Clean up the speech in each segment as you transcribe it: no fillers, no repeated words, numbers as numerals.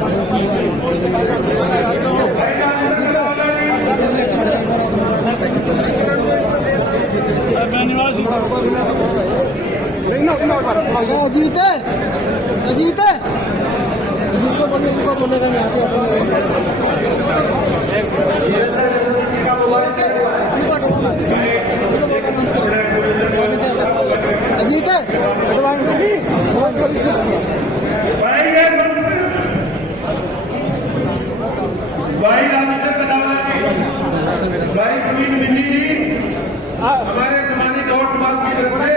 अजीत है, अजीत है, अजीत को बोलेगा यहाँ से अजीत है भाई रामचंद्र कदावला जी, भाई प्रवीण मिन्नी जी हमारे समानी दौड़ समाज की तरफ से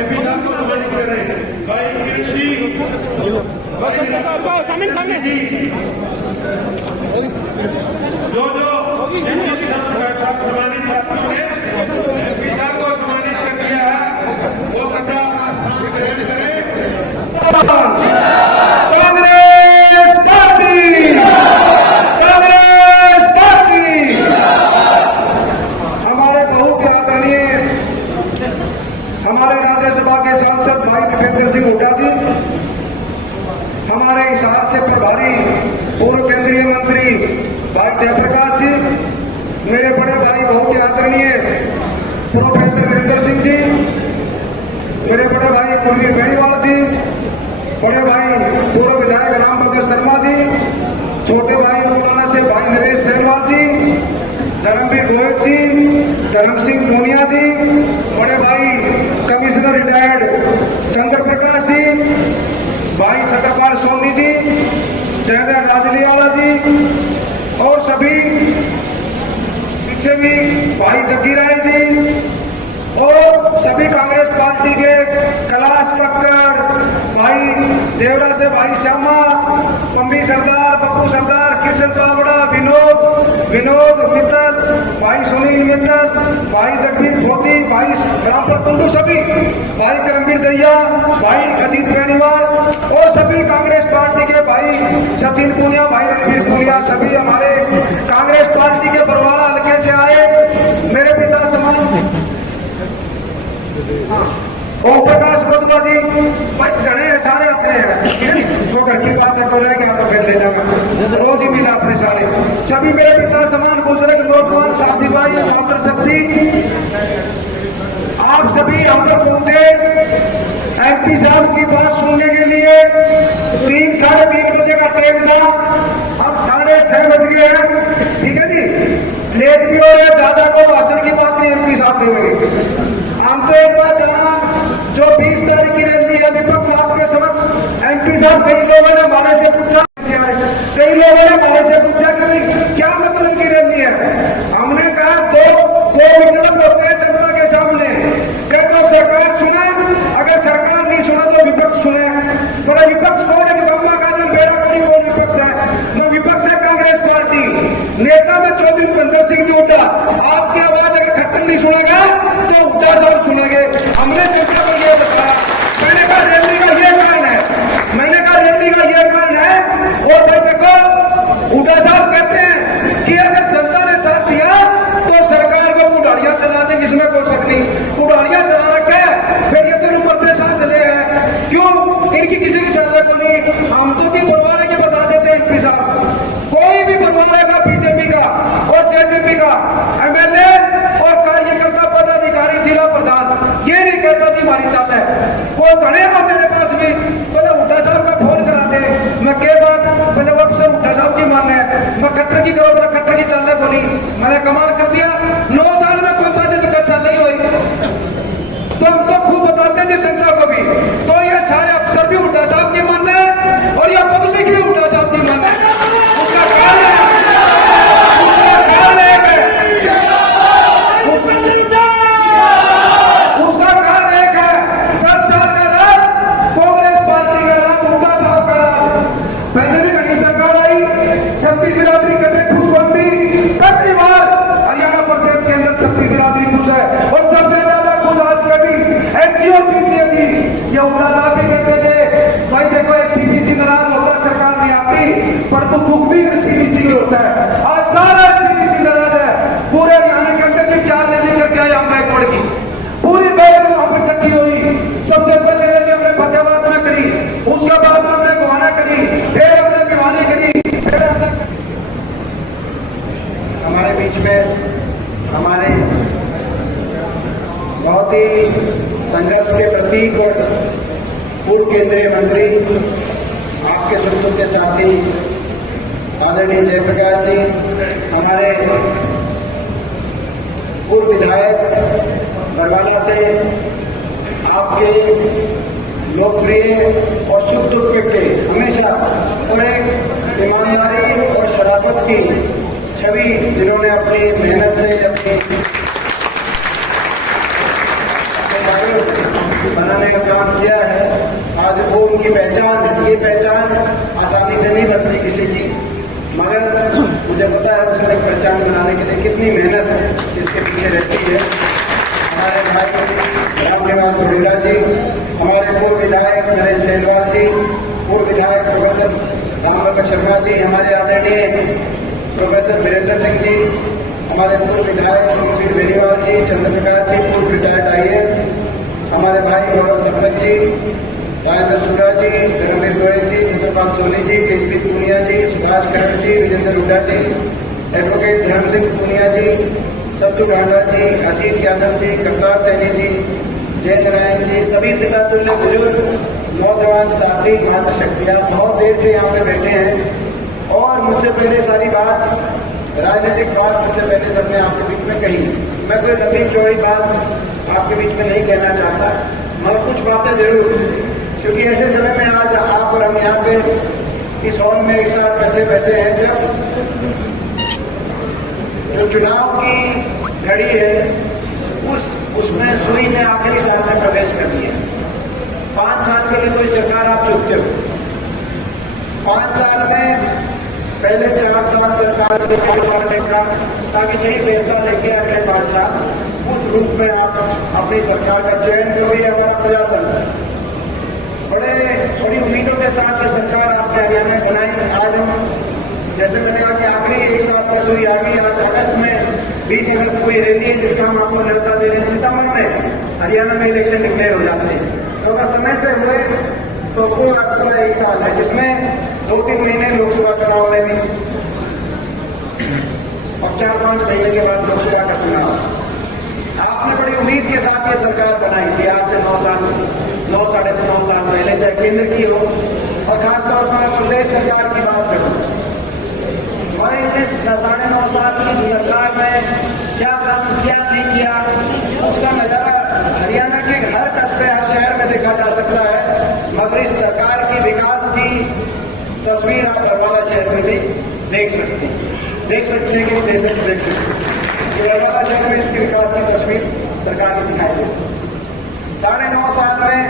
एमपी साहब को सम्मानित कर रहे हैं। भाई किरण जी, सामने जी, जो सम्मानित साथियों ने एमपी साहब को सम्मानित कर दिया है वो कपड़ा अपना स्थान ग्रहण करें। Congress party, Congress party. हमारे बहुत आदरणीय हमारे राज्यसभा के सांसद भाई नरेंद्र सिंह हुड्डा जी, हमारे हिसार से प्रभारी पूर्व केंद्रीय मंत्री भाई जयप्रकाश जी, मेरे बड़े भाई बहुत आदरणीय प्रोफेसर नरेंद्र सिंह जी, मेरे बड़े भाई कुलवीर बेनीवाल जी, बड़े भाई पूर्व विधायक राम भगत शर्मा जी, छोटे भाई मौलाना से भाई नरेश सहवाल जी, धर्मवीर गोयल जी, धर्म सिंह मोनिया जी, बड़े भाई कमिश्नर रिटायर्ड चंद्र प्रकाश जी, भाई छत्रपाल सोनी जी, जयदेव राजलीवाला जी और सभी पीछे भी भाई जग्गी राय जी और सभी कांग्रेस पार्टी के कैलाश कक्कड़, भाई जेवरा से भाई श्यामा, पंबी सरदार, पप्पू सरदार, कृष्ण कावड़ा, विनोद मित्तल, भाई सुनील मित्तल, भाई जगमीत भोती, भाई रामपुर कुंडू, सभी भाई करमवीर दैया, भाई अजीत बेनीवाल और सभी कांग्रेस पार्टी के भाई सचिन पूनिया, भाई रणवीर पूनिया, सभी हमारे कांग्रेस पार्टी के बरवाला हल्के से आए मेरे पिता समान ओम प्रकाश बदवा जी, घने सारे आते हैं वो घर की बातें कर रहे हैं, फिर लेना रोज ही मिला अपने सारे सभी मेरे पिता समान बुजुर्ग नौजवान साथी भाई मातर शक्ति, आप सभी हम पर पहुंचे एमपी साहब की बात सुनने के लिए। 3 साढ़े 3 बजे का टाइम था, अब 6:30 बज गए हैं, ठीक है जी, लेट भी हो रहे, ज्यादा को भाषण की बात नहीं एमपी साहब देंगे। हम तो एक बात जाना, जो 20 तारीख की रैली है विपक्ष आपके समक्ष एमपी साहब, कई लोगों ने हमारे से पूछा कि भाई क्या मतलब की रैली है, हमने कहा दो मतलब होते हैं जनता के सामने, कहते सरकार सुने, अगर सरकार नहीं सुना तो विपक्ष सुने, तो विपक्ष कौन है, निकम्मा कानून बेड़ा करी कौन विपक्ष है, वो विपक्ष है कांग्रेस पार्टी, नेता में चौधरी भूपेंद्र सिंह जी हुड्डा, आपकी आवाज अगर खट्टर नहीं सुनेगा तो हुड्डा साहब सुनेंगे। हमने जनता को यह बताया, मैंने कहा रैली का ये कारण है, और भाई देखो हुड्डा साहब कहते हैं कि अगर जनता ने साथ दिया तो सरकार को कुड़ालियां चला देंगे, इसमें कोई शक नहीं, कुड़ालियां चला रखे फिर ये दोनों प्रदेश चले हैं, क्यों इनकी किसी की चलने को नहीं, हम तो जी बरवाले के बता देते हैं एमपी साहब, कोई भी बरवाले का बीजेपी का और जेजेपी का एमएलए और कार्यकर्ता पदाधिकारी जिला प्रधान ये नहीं कहता जी हमारी चाल है, कोई घने मेरे पास भी बोले हुड्डा साहब का फोन करा दे, मैं के बात बोले वो सब हुड्डा साहब की मांग है, मैं खट्टर की करो, बोला खट्टर की चाल है बोली, मैंने कमाल कर दिया, 9 साल में कौन सा दिक्कत चाल नहीं हुई, तो हम तो खूब बताते हैं जनता को भी, तो ये सारे अफसर भी हुड्डा साहब की मानना है और ये पब्लिक भी हुड्डा साहब की मानना है, उसका कारण है, उसका कारण एक है, उसका कारण एक है, 10 साल का राज कांग्रेस पार्टी का राज, हुड्डा साहब का राज, पहले भी घनी सरकार आई, 36 बिरादरी कहते खुशबंदी, पहली बार हरियाणा प्रदेश के अंदर 36 बिरादरी खुश है और सबसे ज्यादा खुश आज कभी एससी और बीसी थी, ये हुड्डा साहब भी कहते थे भाई देखो एससी नाराज होता सरकार नहीं आती, पर तो दुख भी एससी होता है, आज सारा एससी नाराज है, पूरे हरियाणा के अंदर की 4 रैली करके आए हम बैकवर्ड की, पूरी बैकवर्ड वहां पर इकट्ठी हुई, सबसे पहले रैली हमने फतेहाबाद में करी, उसके बाद हमने गोहाना करी, फिर हमने भिवानी करी, केंद्रीय मंत्री, आपके सुपुत्र के साथी आदरणीय जयप्रकाश जी, हमारे पूर्व विधायक बरवाला से आपके लोकप्रिय और सुख दुख के हमेशा और एक ईमानदारी और शराफत की छवि जिन्होंने अपनी मेहनत से अपने कार्यों से बनाने का काम किया है, आज वो उनकी पहचान, ये पहचान आसानी से नहीं बनती किसी की, मगर मुझे पता है उसने पहचान बनाने के लिए कितनी मेहनत इसके पीछे रहती है। हमारे भाई रामनिवास बड़ेला जी, हमारे पूर्व विधायक नरेश सेनवाल जी, पूर्व विधायक प्रोफेसर रामवल्लभ शर्मा जी, हमारे आदरणीय प्रोफेसर वीरेंद्र सिंह जी, हमारे पूर्व विधायक रघुवीर बेनीवाल जी, चंद्रप्रकाश जी, पूर्व रिटायर्ड IAS, हमारे भाई गौरव संपत जी, राजेंद्र सूरा जी, धर्मवीर गोयल जी, चंद्रपाल सोनी जी, तेजवीर पूनिया जी, सुभाष करण जी, विजेंद्र हुड्डा जी, एडवोकेट धर्म सिंह पूनिया जी, सत्तू भांडा जी, अजीत यादव जी, करतार सैनी जी, जय नारायण जी, सभी पिता तुल्य बुजुर्ग नौजवान साथी माता शक्तियां बहुत देर से यहाँ पे बैठे हैं और मुझसे पहले सारी बात, राजनीतिक बात मुझसे पहले सबने आपके बीच में कही। मैं कोई लंबी चौड़ी बात आपके बीच में नहीं कहना चाहता, मगर कुछ बातें जरूर, क्योंकि ऐसे समय में आज आप और हम यहाँ पे इस हॉल में एक साथ बैठे हैं जब जो चुनाव की घड़ी है उसमें सुई ने आखिरी साल में प्रवेश कर दिया। 5 साल के लिए कोई सरकार आप चुनते हो, 5 साल में पहले 4 साल सरकार का ताकि सही फैसला लेके अगले 5 साल उस रूप में आप अपनी सरकार का चयन करो। ये हमारा प्रजातंत्र बड़ी उम्मीदों के साथ ये सरकार आपके हरियाणा में बनाई। आज हम जैसे मैंने कहा कि आखिरी 1 साल का सुई आ गई। आज अगस्त में 20 अगस्त को ये रैली है जिसका हम आपको न्योता दे रहे हैं। सितंबर में हरियाणा में इलेक्शन डिक्लेयर हो जाते हैं, तो अगर समय से हुए तो पूरा 1 साल है, जिसमें 2-3 महीने लोकसभा चुनाव में भी और 4-5 महीने के बाद लोकसभा का चुनाव। आपने बड़ी उम्मीद के साथ ये सरकार बनाई थी आज से 9 साढ़े 9 साल पहले, चाहे केंद्र की हो और खासतौर पर प्रदेश सरकार की बात करूं। भाई इस 9.5 साल की सरकार में क्या काम किया नहीं किया उसका नजारा हरियाणा के हर कस्बे हर शहर में देखा जा सकता है, मगर इस सरकार की विकास की तस्वीर आप बरवाला शहर में भी देख सकते हैं कि नहीं देख सकते कि बरवाला शहर में इसके विकास की तस्वीर सरकार की दिखाई देती है। 9.5 साल में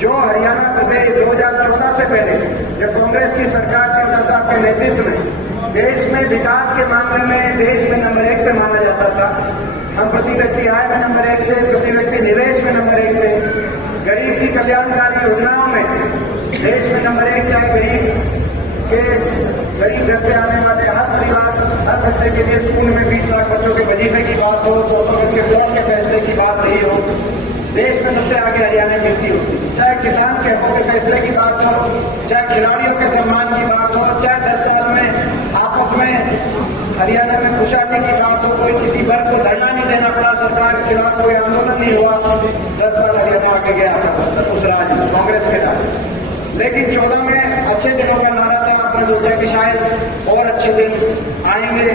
जो हरियाणा प्रदेश 2014 से पहले जब कांग्रेस की सरकार थी उनका साहब के नेतृत्व में देश में विकास के मामले में देश में नंबर 1 पे माना जाता था। हम प्रति व्यक्ति आय में नंबर 1 पे, प्रति व्यक्ति निवेश में नंबर 1 पे, गरीब की कल्याणकारी योजनाओं में देश में नंबर 1, चाहे गरीब घर से आने वाले हर परिवार हर बच्चे के लिए स्कूल में 20 लाख बच्चों के वजीफे की बात हो, 100 गज के प्लॉट के फैसले की बात रही हो, देश में सबसे आगे हरियाणा गिरती होती। चाहे किसान के हकों के फैसले की बात हो, चाहे खिलाड़ियों के सम्मान की बात हो, चाहे 10 साल में आपस में हरियाणा में खुशहाली की बात हो, कोई किसी वर्ग को धरना नहीं देना पड़ा, सरकार के खिलाफ कोई आंदोलन नहीं हुआ, 10 साल हरियाणा आगे गया उस राज्य कांग्रेस के साथ। लेकिन 14 में अच्छे दिनों का नारा था, आपने सोचा कि शायद और अच्छे दिन आएंगे,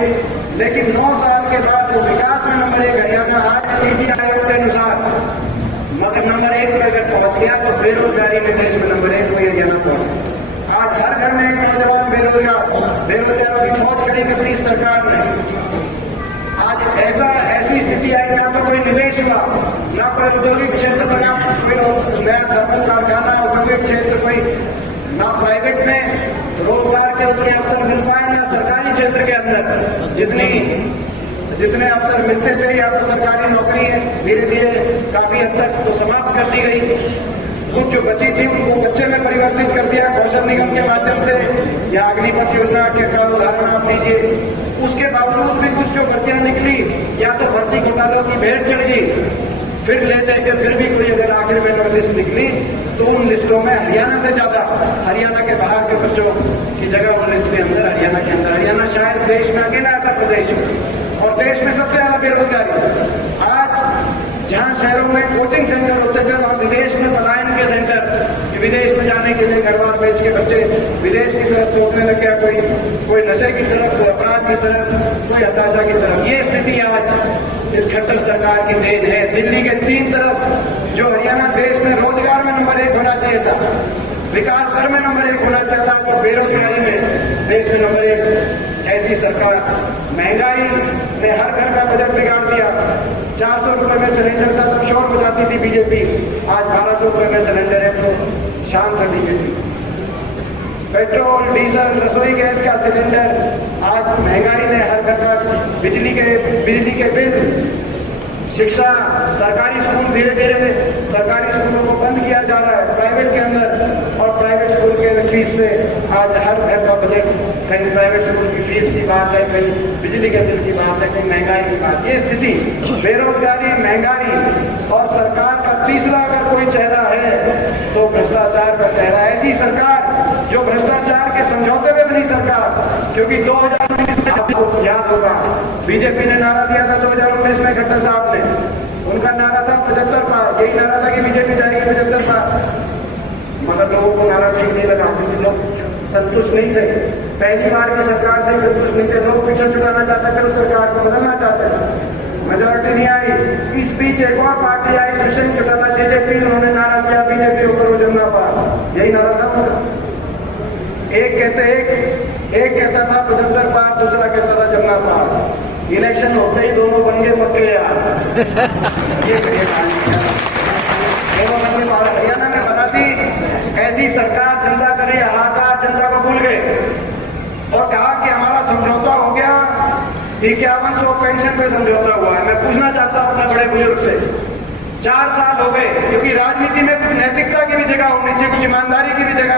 लेकिन 9 साल के बाद विकास में नंबर 1 हरियाणा आज नीति आयोग के अनुसार मगर नंबर 1 पे अगर पहुंच गया तो बेरोजगारी में देश में नंबर 1 को हरियाणा पहुंचा। आज हर घर में एक नौजवान बेरोजगारों की फौज खड़ी कर दी सरकार ने। आज ऐसी स्थिति आई ना तो कोई निवेश हुआ, ना कोई औद्योगिक क्षेत्र बना, नया थर्मल कारखाना, औद्योगिक क्षेत्र कोई, ना प्राइवेट में रोजगार के उतने अवसर मिल पाए, ना सरकारी क्षेत्र के अंदर जितने अवसर मिलते थे या तो सरकारी नौकरी है धीरे धीरे काफी हद तक तो समाप्त कर दी गई, कुछ जो बची थी उनको बच्चे में परिवर्तित कर दिया कौशल निगम के माध्यम से या अग्निपथ योजना के का उदाहरण आप लीजिए। उसके बावजूद भी कुछ जो भर्तियां निकली या तो भर्ती घोटालों की भेंट चढ़ गई, फिर ले लेके फिर भी कोई अगर आखिर में लिस्ट निकली तो उन लिस्टों में हरियाणा से ज्यादा हरियाणा के बाहर के बच्चों की जगह उन लिस्ट के अंदर हरियाणा के अंदर। हरियाणा शायद देश में अकेला ऐसा प्रदेश और देश में सबसे ज्यादा बेरोजगारी। आज जहां शहरों में कोचिंग सेंटर होते थे वहां विदेश में पलायन के सेंटर विदेश में जाने के लिए घर बार बेच के बच्चे विदेश की तरफ सोचने लग गया, कोई नशे की तरफ, कोई अपराध की तरफ, कोई हताशा की तरफ। ये स्थिति आज इस खट्टर सरकार की देन है। दिल्ली के 3 तरफ जो हरियाणा देश में रोजगार में नंबर 1 होना चाहिए था, विकास दर में नंबर 1 होना चाहिए था, तो बेरोजगारी में देश में नंबर 1 ऐसी सरकार। महंगाई ने हर घर का बजट बिगाड़ दिया। 400 रुपए में सिलेंडर था तब शोर बजाती थी बीजेपी, आज 1200 रुपए में सिलेंडर है तो शांत कर बीजेपी। पेट्रोल, डीजल, रसोई गैस का सिलेंडर, आज महंगाई ने हर घर का बिजली के बिल, शिक्षा, सरकारी स्कूल धीरे धीरे सरकारी स्कूलों को बंद किया जा रहा है प्राइवेट के अंदर, और प्राइवेट स्कूल के फीस से आज हर घर का बजट, कहीं प्राइवेट स्कूल की फीस की बात है, कहीं बिजली के बिल की बात है, कहीं महंगाई की बात। ये स्थिति बेरोजगारी, महंगाई और सरकार का तीसरा अगर कोई चेहरा है तो भ्रष्टाचार का चेहरा। ऐसी सरकार जो भ्रष्टाचार के समझौते में बनी सरकार, क्योंकि 2019 आपको याद होगा बीजेपी ने नारा दिया था 2019 में, खट्टर साहब ने, उनका नारा था 75 पार। यही नारा था कि बीजेपी जाएगी 75 पार, मगर लोगों को नारा ठीक नहीं लगा, क्योंकि लोग संतुष्ट नहीं थे। पहली बार की सरकार से संतुष्ट नहीं थे, लोग पीछे छुड़ाना चाहते थे, उस सरकार को बदलना चाहते थे, मेजोरिटी नहीं आई। इस बीच एक और पार्टी आई, कृष्ण चुटाना, जेजेपी, उन्होंने नारा दिया बीजेपी ऊपर जमना पार। यही नारा था उनका। एक कहता था 75 पार, दूसरा कहता था जमना पार। इलेक्शन होते ही दोनों बन गए पक्के यार। ये हरियाणा में बना दी ऐसी सरकार, जनता करे हाहाकार, जनता को भूल गए और कहा कि हमारा समझौता हो गया। 5100 पेंशन पे समझौता हुआ है। मैं पूछना चाहता हूं अपने बड़े बुजुर्ग से, 4 साल हो गए, क्योंकि राजनीति में कुछ नैतिकता की भी जगह होनी चाहिए, कुछ ईमानदारी की भी जगह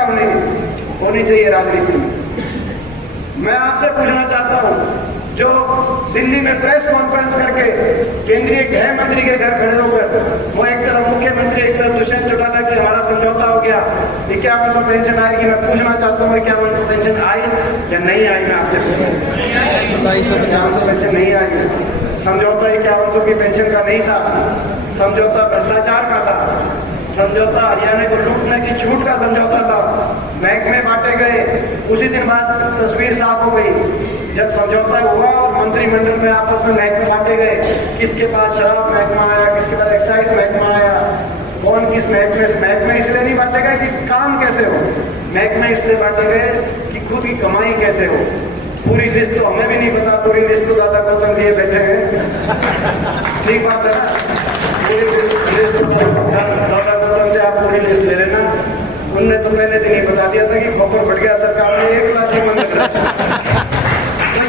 होनी चाहिए राजनीति में। मैं आपसे पूछना चाहता हूं, जो दिल्ली में प्रेस कॉन्फ्रेंस करके केंद्रीय गृह मंत्री के घर खड़े होकर वो एक तरफ मुख्यमंत्री, एक तरफ दुष्यंत चौटाला कि हमारा समझौता हो गया, 5100 पेंशन आएगी। मैं पूछना चाहता हूँ 5100 पेंशन आई या नहीं आई? मैं आपसे पूछूं, 5250 पेंशन नहीं आई। समझौता 5100 की पेंशन का नहीं था, समझौता भ्रष्टाचार का था, समझौता हरियाणा को लूटने की छूट का समझौता था। महकमे बांटे गए, उसी दिन बाद तस्वीर साफ हो गई जब समझौता हुआ और मंत्रिमंडल में आपस में महकमे बांटे गए। किसके पास शराब महकमा आया, किसके पास एक्साइज महकमा आया, कौन किस महकमे से। महकमे इसलिए नहीं बांटे गए कि काम कैसे हो, महकमे इसलिए बांटे गए कि खुद की कमाई कैसे हो। पूरी लिस्ट तो हमें भी नहीं पता, पूरी लिस्ट तो दादा गौतम लिए बैठे हैं। ठीक बात है ना, पूरी लिस्ट दादा गौतम से आप पूरी लिस्ट ले लेना। उनने तो पहले दिन ही बता दिया था कि खबर बढ़ गया, सरकार ने 1 लाख ही मंदिर।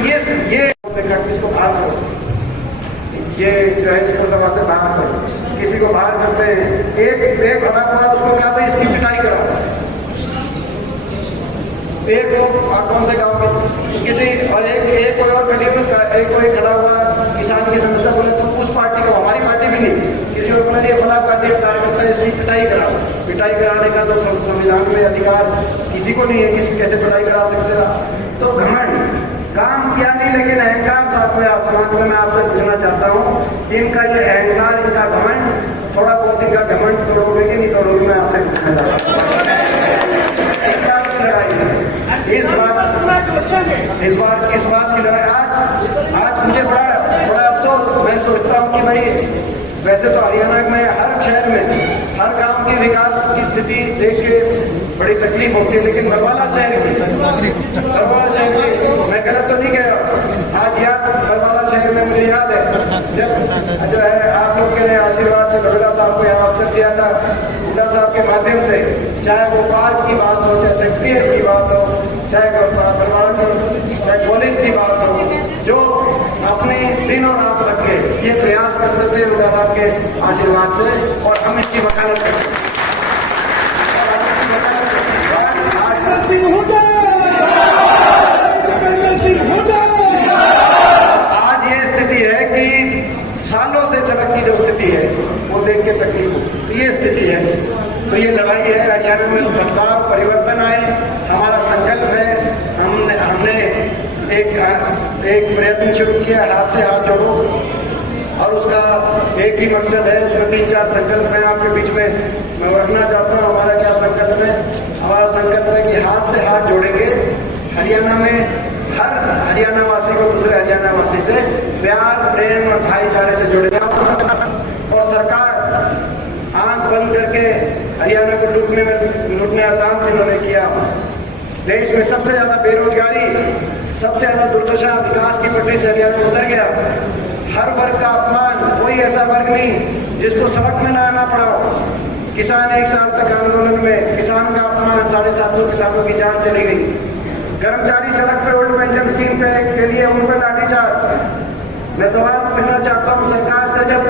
ये इसको बाहर करो, ये जो है इसको सभा से बाहर करो। किसी को बाहर करते हैं, एक बना हुआ उसको क्या भाई इसकी पिटाई कराओ। एक लोग कौन से गांव में किसी और एक कोई और एक कोई खड़ा हुआ किसान की समस्या बोले तो उस पार्टी को, हमारी पार्टी भी नहीं, किसी और बोले ये फला पार्टी का कार्यकर्ता है, इसकी पिटाई कराओ। पिटाई कराने का तो संविधान में अधिकार किसी को नहीं है, किसी कैसे पिटाई करा सकते हैं। तो घमंड काम किया नहीं लेकिन अहंकार साथ में समाज में। मैं आपसे पूछना चाहता हूँ, इनका ये अहंकार, इनका घमंड, थोड़ा बहुत इनका घमंड तोड़ोगे कि नहीं तोड़ोगे? मैं आपसे पूछना चाहता हूँ। इस बात की लड़ाई आज मुझे बड़ा अफसोस, मैं सोचता हूँ कि भाई वैसे तो हरियाणा में हर शहर में हर गांव के विकास की स्थिति देख के बड़ी तकलीफ होती है, लेकिन बरवाला शहर की मैं गलत तो नहीं कह रहा। आज बरवाला शहर में मुझे याद है जब जो है आप लोग के आशीर्वाद से बड़ोदा साहब को यहाँ अवसर दिया था, बड़ोदा साहब के माध्यम से, चाहे वो पार्क की बात हो, चाहे सेक्रेटरिएट की बात हो, चाहे चाहे कॉलेज की बात हो, जो अपने दिन और रात लग के ये प्रयास करते थे बड़ोदा साहब के आशीर्वाद से, और हम इसकी वकालत करते हैं। आज ये स्थिति है कि सालों से सड़क की जो स्थिति है वो देख के तकलीफ हो, तो ये स्थिति है। तो ये लड़ाई है, हरियाणा में बदलाव, परिवर्तन आए, हमारा संकल्प है। हमने एक प्रयत्न शुरू किया, हाथ से हाथ जोड़ो, और उसका एक ही मकसद है, उसमें 3-4 संकल्प मैं आपके बीच में मैं रखना चाहता हूँ हमारा क्या संकल्प है। हमारा संकल्प है कि हाथ से हाथ जोड़ेंगे। हरियाणा में हर हरियाणा वासी को दूसरे हरियाणा वासी से प्यार, प्रेम और भाईचारे से जोड़ेंगे। और सरकार आंख बंद करके हरियाणा को लूटने का काम इन्होंने किया। देश में सबसे ज्यादा बेरोजगारी, सबसे ज्यादा दुर्दशा, विकास की पटरी से हरियाणा उतर गया। हर वर्ग का अपमान, कोई ऐसा वर्ग नहीं जिसको सड़क में ना आना पड़ा हो। किसान 1 साल तक आंदोलन में, किसान का अपमान, 750 किसानों की जान चली गई। कर्मचारी सड़क पे ओल्ड पेंशन स्कीम के लिए उन पर लाठीचार्ज। मैं सवाल पूछना चाहता हूं सरकार से, जब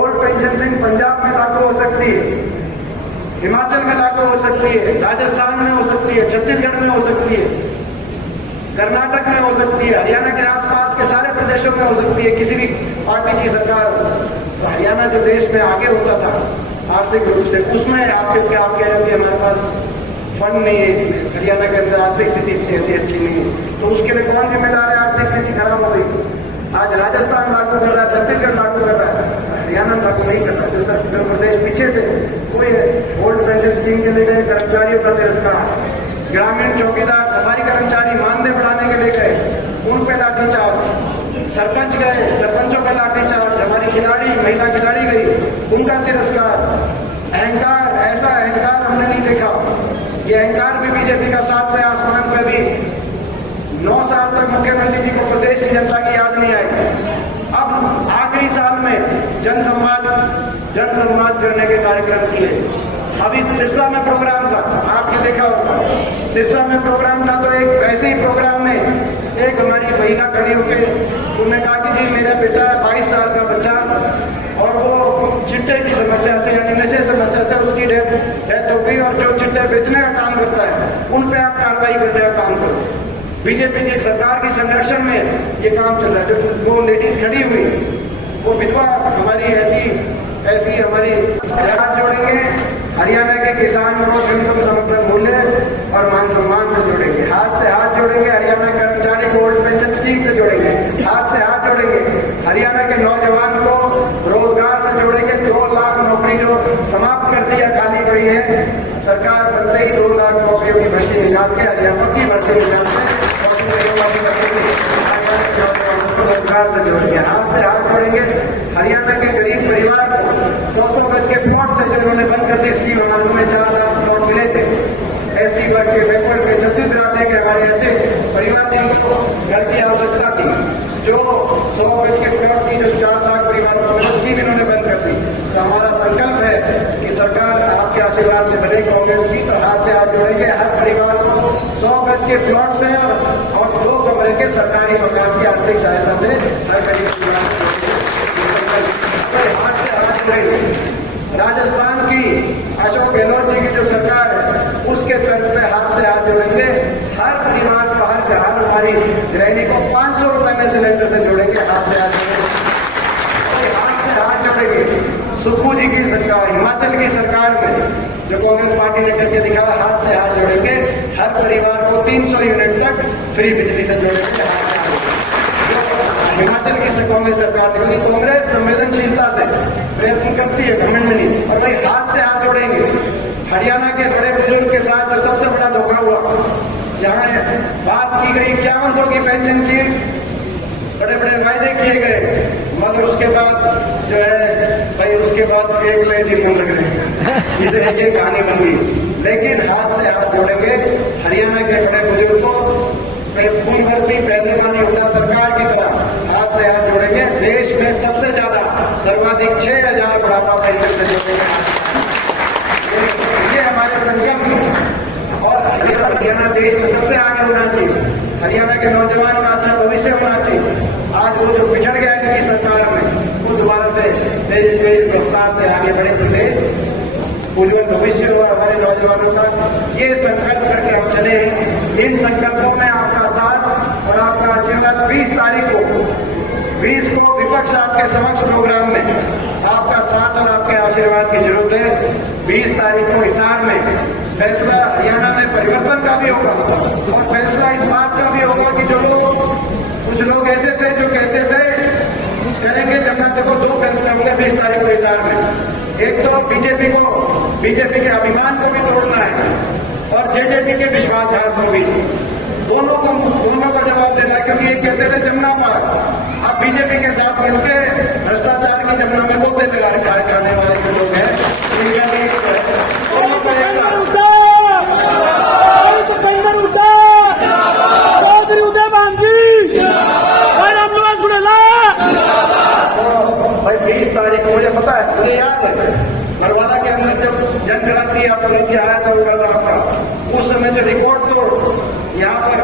ओल्ड पेंशन स्कीम पंजाब में लागू हो सकती है, हिमाचल में लागू हो सकती है, राजस्थान में हो सकती है, छत्तीसगढ़ में हो सकती है, कर्नाटक में हो सकती है, हरियाणा के आसपास के सारे प्रदेशों में हो सकती है, किसी भी पार्टी की सरकार, तो हरियाणा जो देश में आगे होता था आर्थिक रूप से, उसमें आप कह रहे हो कि हमारे पास फंड नहीं है, हरियाणा के अंदर आर्थिक स्थिति ऐसी अच्छी नहीं है, तो उसके लिए कौन जिम्मेदार है? आर्थिक स्थिति खराब हो गई। आज राजस्थान लागू कर रहा है, छत्तीसगढ़ लागू कर रहा है, हरियाणा लागू नहीं कर रहा। दूसरा उत्तर प्रदेश पीछे से कोई ओल्ड पेंशन स्कीम के लिए गए, कर्मचारियों का तिरस्कार। ग्रामीण चौकीदार, सफाई कर्मचारी मानदेय बढ़ाने के लिए गए, उन पे लाठीचार्ज। सरपंच गए, सरपंचों का लाठीचार्ज। हमारी खिलाड़ी, महिला खिलाड़ी गई, उनका तिरस्कार। अहंकार, ऐसा अहंकार हमने नहीं देखा। ये अहंकार भी बीजेपी का साथ है। आसमान पे भी 9 साल तक मुख्यमंत्री जी को प्रदेश की जनता की याद नहीं आई। अब आखिरी साल में जनसंवाद करने के कार्यक्रम किए। अभी सिरसा में प्रोग्राम था, आपने देखा होगा, सिरसा में प्रोग्राम था, तो एक वैसे ही प्रोग्राम में एक हमारी महिला खड़ी होकर उन्होंने कहा कि जी मेरा बेटा 22 साल का बच्चा, और वो चिट्टे की समस्या से, यानी नशे समस्या से उसकी डेथ हो गई, और जो चिट्टे बेचने का काम करता है उन पे आप कार्रवाई करने का काम करो। बीजेपी की सरकार की संरक्षण में ये काम चल रहा है। जो वो लेडीज खड़ी हुई, वो विधवा हमारी ऐसी हमारी हाथ जोड़ेंगे। हरियाणा के किसान को न्यूनतम समर्थन मूल्य और मान सम्मान से जोड़ेंगे। हाथ से हाथ जोड़ेंगे। हरियाणा कर्मचारी को ओल्ड पेंशन स्कीम से जोड़ेंगे। हाथ से हाथ जोड़ेंगे। हरियाणा के नौजवान को रोजगार से जोड़ेंगे। 2 लाख नौकरी जो समाप्त कर दिया, खाली पड़ी है, सरकार बनते ही 2 लाख नौकरियों की भर्ती निकाल के, हरियाणा की भर्ती निकाल के रोजगार से जोड़ेंगे। हाथ से हाथ जोड़ेंगे। हरियाणा के गरीब परिवार को 100 गज के प्लॉट से जो उन्होंने बंद कर दी स्कीम, उसमें 4 लाख प्लॉट मिले थे। ऐसी वर्ग के बैकवर्ड के 36 राज्य के हमारे ऐसे परिवार जिनको घर की आवश्यकता थी, जो 100 गज के प्लॉट की जो 4 लाख परिवारों को स्कीम इन्होंने बंद कर दी। तो हमारा संकल्प है कि सरकार आपके आशीर्वाद से बने कांग्रेस की, तो हाथ से हाथ जोड़ेंगे। हर परिवार को 100 गज के प्लॉट से और 2 कमरे के सरकारी मकान की आर्थिक सहायता से हर गरीब परिवार हाथ से हाथ जोड़ेंगे। राजस्थान की अशोक गहलोत जी की जो सरकार है, उसके तर्ज पे हाथ से हाथ जोड़ेंगे। हर परिवार को, हर हमारी गृहिणी को 500 रुपए में सिलेंडर से जोड़ेंगे। हाथ से हाथ जोड़ेंगे। हाथ से हाथ जोड़ेंगे। सुक्खू जी की सरकार, हिमाचल की सरकार में जो कांग्रेस पार्टी ने करके दिखाया, हाथ से हाथ जोड़ेंगे। हर परिवार को 300 यूनिट तक फ्री बिजली से जोड़ेंगे। हाथ से हाथ हिमाचल की कांग्रेस सरकार ने, क्योंकि कांग्रेस संवेदनशीलता से प्रयत्न करती है, घमंड नहीं, और भाई हाथ से हाथ जोड़ेंगे। हरियाणा के बड़े बुजुर्ग के साथ जो सबसे बड़ा धोखा हुआ, जहां बात की गई 5100 की पेंशन की, बड़े बड़े वायदे किए गए, मगर उसके बाद जो है भाई, उसके बाद एक में जीवन लग रहे, इसे एक कहानी बन गई। लेकिन हाथ से हाथ जोड़ेंगे। हरियाणा के बड़े बुजुर्ग को पुनर्भर्ती पहले वाली हुड्डा सरकार की तरह हाथ से हाथ जोड़ेंगे। देश में सबसे ज्यादा सर्वाधिक 6000 बुढ़ापा पेंशन में जोड़ेंगे। ये हमारे संकल्प। और हरियाणा देश में सबसे आगे होना चाहिए। हरियाणा के नौजवान का अच्छा भविष्य होना चाहिए। आज वो जो पिछड़ गया इनकी सरकार में, वो दोबारा से तेज रफ्तार से आगे बढ़े। प्रदेश उज्जवल भविष्य हुआ हमारे नौजवानों का। ये संकल्प करके हम चले हैं। इन संकल्पों में आपका साथ और आपका आशीर्वाद 20 तारीख को विपक्ष आपके समक्ष प्रोग्राम में आपका साथ और आपके आशीर्वाद की जरूरत है। 20 तारीख को हिसार में फैसला हरियाणा में परिवर्तन का भी होगा, और फैसला इस बात का भी होगा कि जो कुछ लोग ऐसे थे जो कहते थे करेंगे जब ना, देखो 2 फैसले होंगे 20 तारीख को हिसार में। एक तो बीजेपी को बीजेपी के अभिमान को भी तोड़ना है और जेजेपी के विश्वासघात को भी। दोनों को जवाब देना है, क्योंकि ये कहते थे जमुना पार, अब बीजेपी के साथ मिलकर भ्रष्टाचार की जमुना में बोलते करने वाले जो लोग हैं, दोनों को एक साथ भाई 20 तारीख को मुझे पता है, मुझे याद है बरवाला के अंदर जब जनक्रांति आपको नीचे आया था उनका साहब का, उस समय जो रिकॉर्ड तोड़ यहाँ पर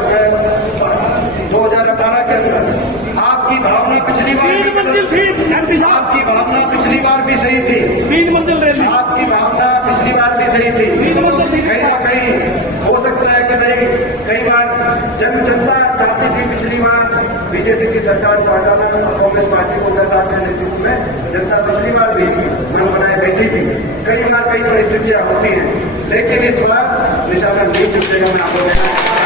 2018 के अंदर आपकी भावना पिछली बार आपकी भावना पिछली बार भी सही थी, आपकी भावना पिछली बार भी सही थी। कहीं ना कहीं हो सकता है कि नहीं, कई बार जनता चाहती थी पिछली बार बीजेपी की सरकार को हटाना, कांग्रेस पार्टी को साथ में नेतृत्व में जनता पिछली बार भी न बनाए बैठी थी। कई बार कई परिस्थितियां होती हैं, लेकिन इस बार निशाना नहीं चुकेगा। मैं आपको